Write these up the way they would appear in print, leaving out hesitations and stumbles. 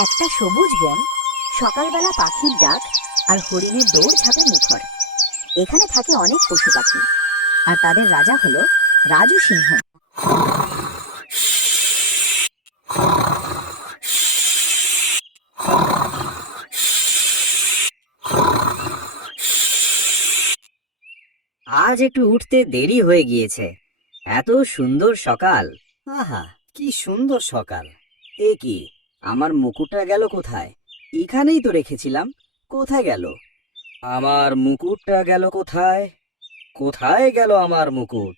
একটা সবুজ বন, সকালবেলা পাখির ডাক আর হরিণের দৌড়ঝাঁপে মুখর। এখানে থাকে অনেক পশু পাখি, আর তাদের রাজা হলো রাজু সিংহ। আজ একটু উঠতে দেরি হয়ে গিয়েছে। এত সুন্দর সকাল! আহা, কি সুন্দর সকাল! এ কি, আমার মুকুটটা গেল কোথায়? এখানেই তো রেখেছিলাম। কোথায় গেল আমার মুকুটটা? গেল কোথায়? কোথায় গেল আমার মুকুট?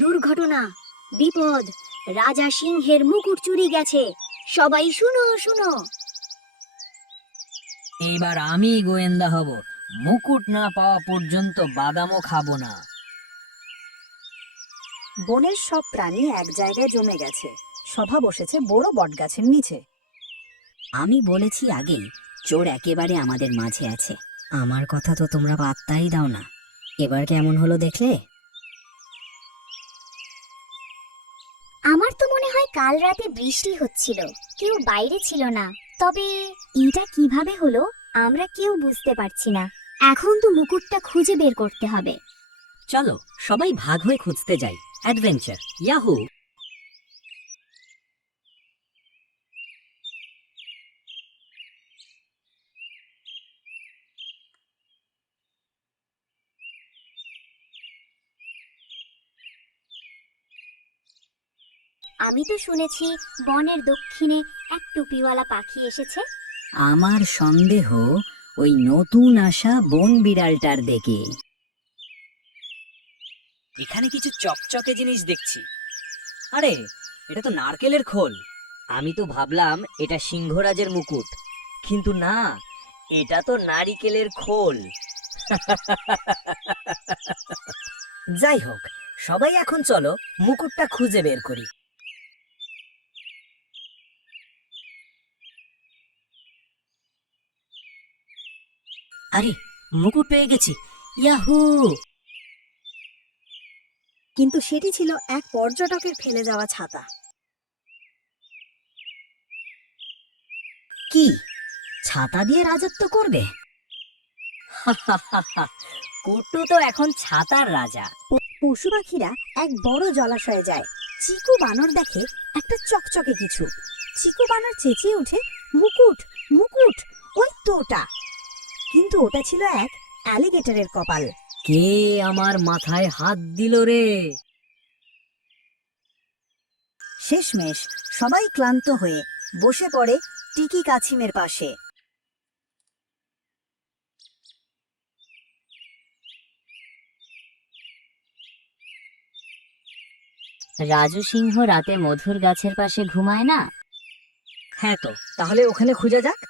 দুর্ঘটনা, বিপদ, রাজা সিংহের মুকুট চুরি গেছে। সবাই শুনো শুনো। এইবার আমি গোয়েন্দা হব। মুকুট না পাওয়া পর্যন্ত বাদামও খাবো না। বনের সব প্রাণী এক জায়গায় জমে গেছে। সভা বসেছে বড় বটগাছের নিচে। আমি বলেছি আগেই, চোর একেবারে আমাদের মাঝে আছে। আমার কথা তো তোমরা পাত্তাই দাও না। এবার কেমন হলো দেখলে? আমার তো মনে হয় কাল রাতে বৃষ্টি হচ্ছিল, কেউ বাইরে ছিল না। তবে এটা কিভাবে হলো আমরা কেউ বুঝতে পারছি না। এখন তো মুকুটটা খুঁজে বের করতে হবে। চলো সবাই ভাগ হয়ে খুঁজতে যাই। Adventure, Yahoo! আমি তো শুনেছি বনের দক্ষিণে এক টুপিওয়ালা পাখি এসেছে। আমার সন্দেহ ওই নতুন আসা বন বিড়ালটার দিকে। এখানে কিছু চকচকে জিনিস দেখছি। আরে, এটা তো নারকেলের খোল। আমি তো ভাবলাম এটা সিংহরাজের মুকুট, কিন্তু না, এটা তো নারিকেলের খোল। যাই হোক, সবাই এখন চলো মুকুটটা খুঁজে বের করি। আরে, মুকুট পেয়ে গেছি! ইয়াহু! কিন্তু সেটি ছিল এক পর্যটকের ফেলে যাওয়া ছাতা। কি, ছাতা দিয়ে রাজত্ব করবে? কুট্টু তো এখন ছাতার রাজা। পশু পাখিরা এক বড় জলাশয়ে যায়। চিকু বানর দেখে একটা চকচকে কিছু। চিকু বানর চেঁচিয়ে উঠে, মুকুট, মুকুট, ওই তো ওটা। কিন্তু ওটা ছিল এক অ্যালিগেটরের কপাল। কে আমার মাথায় হাত দিল রে? শেষমেশ সবাই ক্লান্ত হয়ে বসে পড়ে টিকি কাছিমের পাশে। রাজু সিংহ রাতে মধুর গাছের পাশে ঘুমায় না? হ্যাঁ, তো তাহলে ওখানে খুঁজে যাক।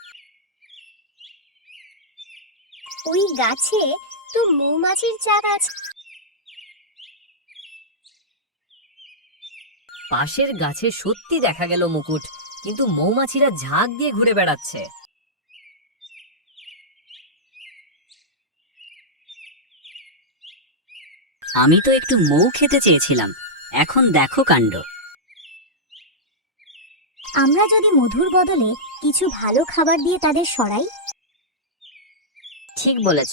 ওই গাছে তো মৌমাছির চাক আছে। পাশের গাছে সত্যি দেখা গেল মুকুট, কিন্তু মৌমাছিরা ঝাঁক দিয়ে ঘুরে বেড়াচ্ছে। আমি তো একটু মৌ খেতে চেয়েছিলাম, এখন দেখো কাণ্ড। আমরা যদি মধুর বদলে কিছু ভালো খাবার দিয়ে তাদের সরাই। ঠিক বলেছ,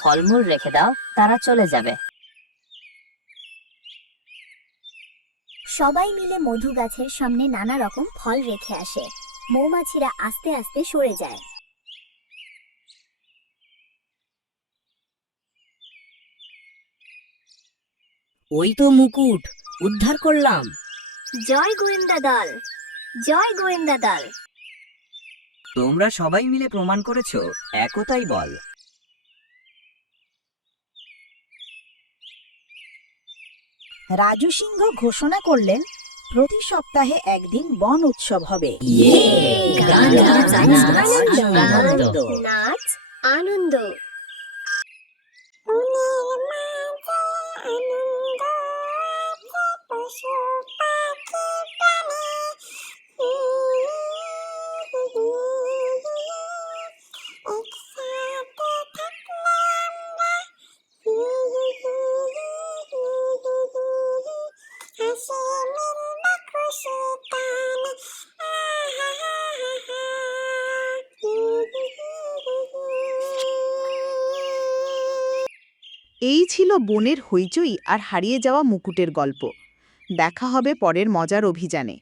ফলমূল রেখে দাও, তারা চলে যাবে। সবাই মিলে মধু গাছের সামনে নানা রকম ফল রেখে আসে। মৌমাছিরা আস্তে আস্তে সরে যায়। ওই তো মুকুট, উদ্ধার করলাম। জয় গোয়েন্দা দল, জয় গোয়েন্দা দল। তোমরা সবাই মিলে প্রমাণ করেছো একতাই বল। রাজু সিংহ ঘোষণা করলেন, প্রতি সপ্তাহে একদিন বন উৎসব হবে। গান, নাচ, আনন্দ। নাচ, আনন্দ। এই ছিল বনের হইচই আর হারিয়ে যাওয়া মুকুটের গল্প। দেখা হবে পরের মজার অভিযানে।